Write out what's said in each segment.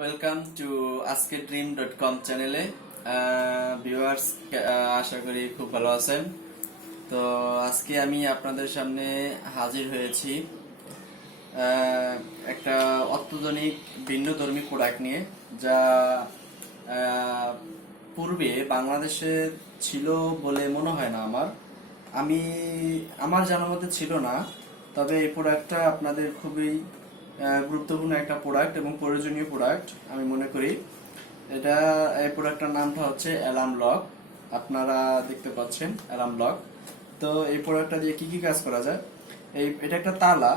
Welcome to AjkerDream.com চ্যানেলে viewers, আশা করি খুব ভালো আছেন। তো আজকে আমি আপনাদের সামনে হাজির হয়েছি একটা অত্যাধুনিক ভিন্নধর্মী প্রোডাক্ট নিয়ে, যা পূর্বে বাংলাদেশে ছিল বলে মনে হয় না। আমার জানার মধ্যে ছিল না। তবে এই প্রোডাক্টটা আপনাদের খুবই গুরুত্বপূর্ণ একটা প্রোডাক্ট এবং প্রয়োজনীয় প্রোডাক্ট আমি মনে করি। এই প্রোডাক্টটার নামটা হচ্ছে অ্যালার্ম লক। আপনারা দেখতে পাচ্ছেন অ্যালার্ম লক। তো এই প্রোডাক্টটা দিয়ে কি কি কাজ করা যায়? এটা একটা তালা।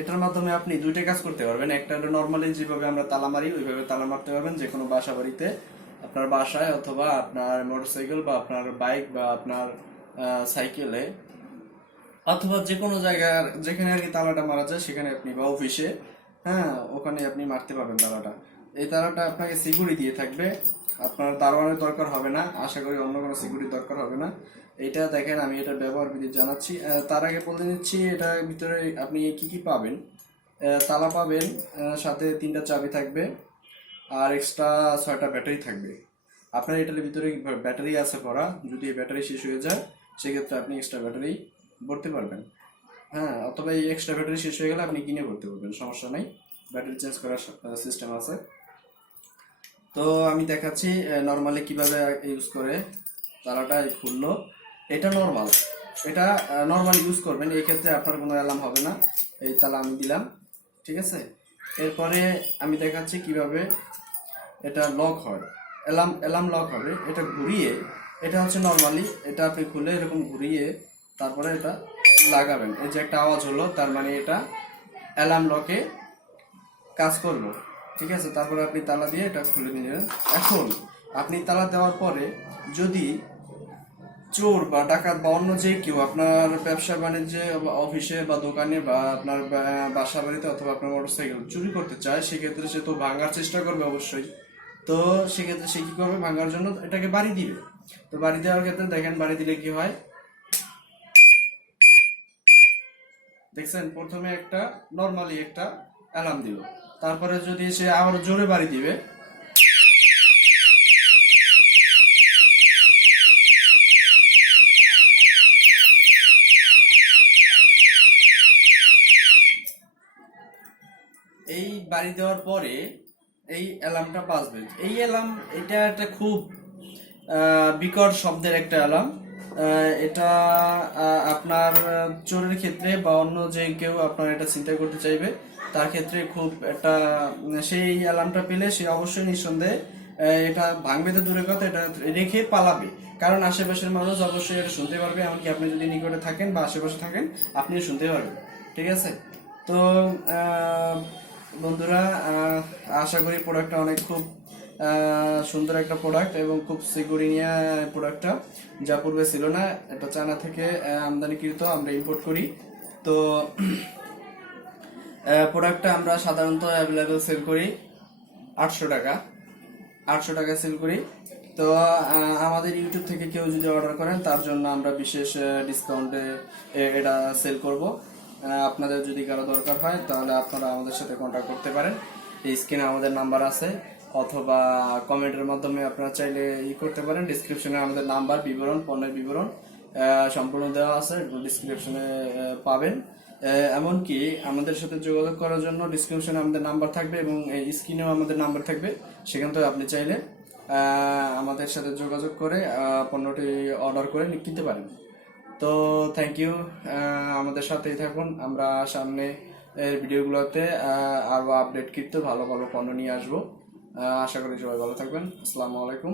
এটার মাধ্যমে আপনি দুইটা কাজ করতে পারবেন। একটা হলো নর্মালি যেভাবে আমরা তালা মারি ওইভাবে তালা মারতে পারবেন যে কোনো বাসা বাড়িতে, আপনার বাসায় অথবা আপনার মোটরসাইকেল বা আপনার বাইক বা আপনার সাইকেলে, অথবা যে কোনো জায়গায় যেখানে আর কি তালাটা মারা যায় সেখানে আপনি, বা অফিসে, ওখানে আপনি মারতে পারবেন তালাটা। এই তালাটা আপনাকে সিকিউরিটি দিয়ে থাকবে, আপনার দারোয়ানের দরকার হবে না। আশা করি অন্য কোনো সিকিউরিটির দরকার হবে না। এটা দেখেন, আমি এটা ব্যবহার বিধি জানাচ্ছি। তার আগে বলে নিচ্ছি এটার ভিতরে আপনি কি কি পাবেন। তালা পাবেন, সাথে 3টা চাবি থাকবে, আর এক্সট্রা 6টা ব্যাটারি থাকবে। আপনার এটার ভিতরে ব্যাটারি আছে ভরা। যদি এই ব্যাটারি শেষ হয়ে যায় সেক্ষেত্রে আপনি এক্সট্রা ব্যাটারি ভরতে পারবেন। অথবা এই এক্সট্রা ব্যাটারি শেষ হয়ে গেলে আপনি কিনে ভরতে পারবেন, সমস্যা নেই। ব্যাটারি চেঞ্জ করার সিস্টেম আছে। তো আমি দেখাচ্ছি নর্মালি কিভাবে ইউজ করে। তালাটা খুললো, এটা নর্মাল ইউজ করবেন। এই ক্ষেত্রে আপনার কোনো অ্যালার্ম হবে না। এই তালা আমি দিলাম, ঠিক আছে। এরপরে আমি দেখাচ্ছি কিভাবে এটা লক হয়। অ্যালার্ম লক হবে। এটা ঘুরিয়ে, এটা হচ্ছে নর্মালি, এটা আপনি খুলে এরকম ঘুরিয়ে তারপরে এটা লাগাবেন। এই যে একটা আওয়াজ হলো, তার মানে এটা অ্যালার্ম লকে কাজ করলো, ঠিক আছে। তারপরে আপনি তালা দিয়ে এটা খুলে নিলেন। এখন আপনি তালা দেওয়ার পরে যদি চোর বা ডাকাত বা অন্য যে কেউ আপনার ব্যবসা বাণিজ্যে বা অফিসে বা দোকানে বা আপনার বাসা বাড়িতে অথবা আপনার মোটরসাইকেল চুরি করতে চায়, সেক্ষেত্রে সে তো ভাঙার চেষ্টা করবে অবশ্যই। তো সেক্ষেত্রে সে কি করবে? ভাঙার জন্য এটাকে বাড়ি দিবে। তো বাড়ি দেওয়ার ক্ষেত্রে দেখেন, বাড়ি দিলে কি হয় দেখছেন। প্রথমে একটা নর্মালি একটা অ্যালার্ম দিল, তারপরে যদি সে আবার জোরে বাড়ি দিবে, এই বাড়ি দেওয়ার পরে এই অ্যালার্মটা বাজবে। এই অ্যালার্ম, এটা একটা খুব বিকট শব্দের একটা অ্যালার্ম। এটা আপনার চোরের ক্ষেত্রে বা অন্য যে কেউ আপনার এটা চিন্তা করতে চাইবে তার ক্ষেত্রে খুব একটা, সেই অ্যালার্মটা পেলে সে অবশ্যই নিঃসন্দেহে এটা ভাঙবে তো দূরের কথা, এটা রেখে পালাবে। কারণ আশেপাশের মানুষ অবশ্যই এটা শুনতে পারবে। এমনকি আপনি যদি নিকটে থাকেন বা আশেপাশে থাকেন, আপনিও শুনতে পারবেন, ঠিক আছে। তো বন্ধুরা, আশা করি প্রোডাক্টটা অনেক খুব সুন্দর একটা প্রোডাক্ট এবং খুব সিকিউরিনিয়া প্রোডাক্টটা, যা পূর্বে ছিল না। এটা চায়না থেকে আমদানিকৃত, আমরা ইম্পোর্ট করি। তো প্রোডাক্টটা আমরা সাধারণত অ্যাভেলেবেল সেল করি 800 টাকা। 800 টাকা সেল করি। তো আমাদের ইউটিউব থেকে কেউ যদি অর্ডার করেন তার জন্য আমরা বিশেষ ডিসকাউন্টে এটা সেল করব। আপনাদের যদি কারো দরকার হয় তাহলে আপনারা আমাদের সাথে কন্ট্যাক্ট করতে পারেন। এই স্ক্রিনে আমাদের নাম্বার আছে, অথবা কমেন্টের মাধ্যমে আপনারা চাইলে করতে পারেন। ডিসক্রিপশনে আমাদের নাম্বার, বিবরণ, পণ্যের বিবরণ সম্পূর্ণ দেওয়া আছে, ডিসক্রিপশনে পাবেন। এমনকি আমাদের সাথে যোগাযোগ করার জন্য ডিসক্রিপশনে আমাদের নাম্বার থাকবে এবং স্ক্রিনেও আমাদের নাম্বার থাকবে। সেখান থেকে আপনি চাইলে আমাদের সাথে যোগাযোগ করে পণ্যটি অর্ডার করে কিনতে পারেন। তো থ্যাংক ইউ, আমাদের সাথেই থাকুন। আমরা সামনে এর ভিডিওগুলোতে আরও আপডেটকৃত ভালো ভালো পণ্য নিয়ে আসবো। আশা করি সবাই ভালো থাকবেন। আসসালামু আলাইকুম।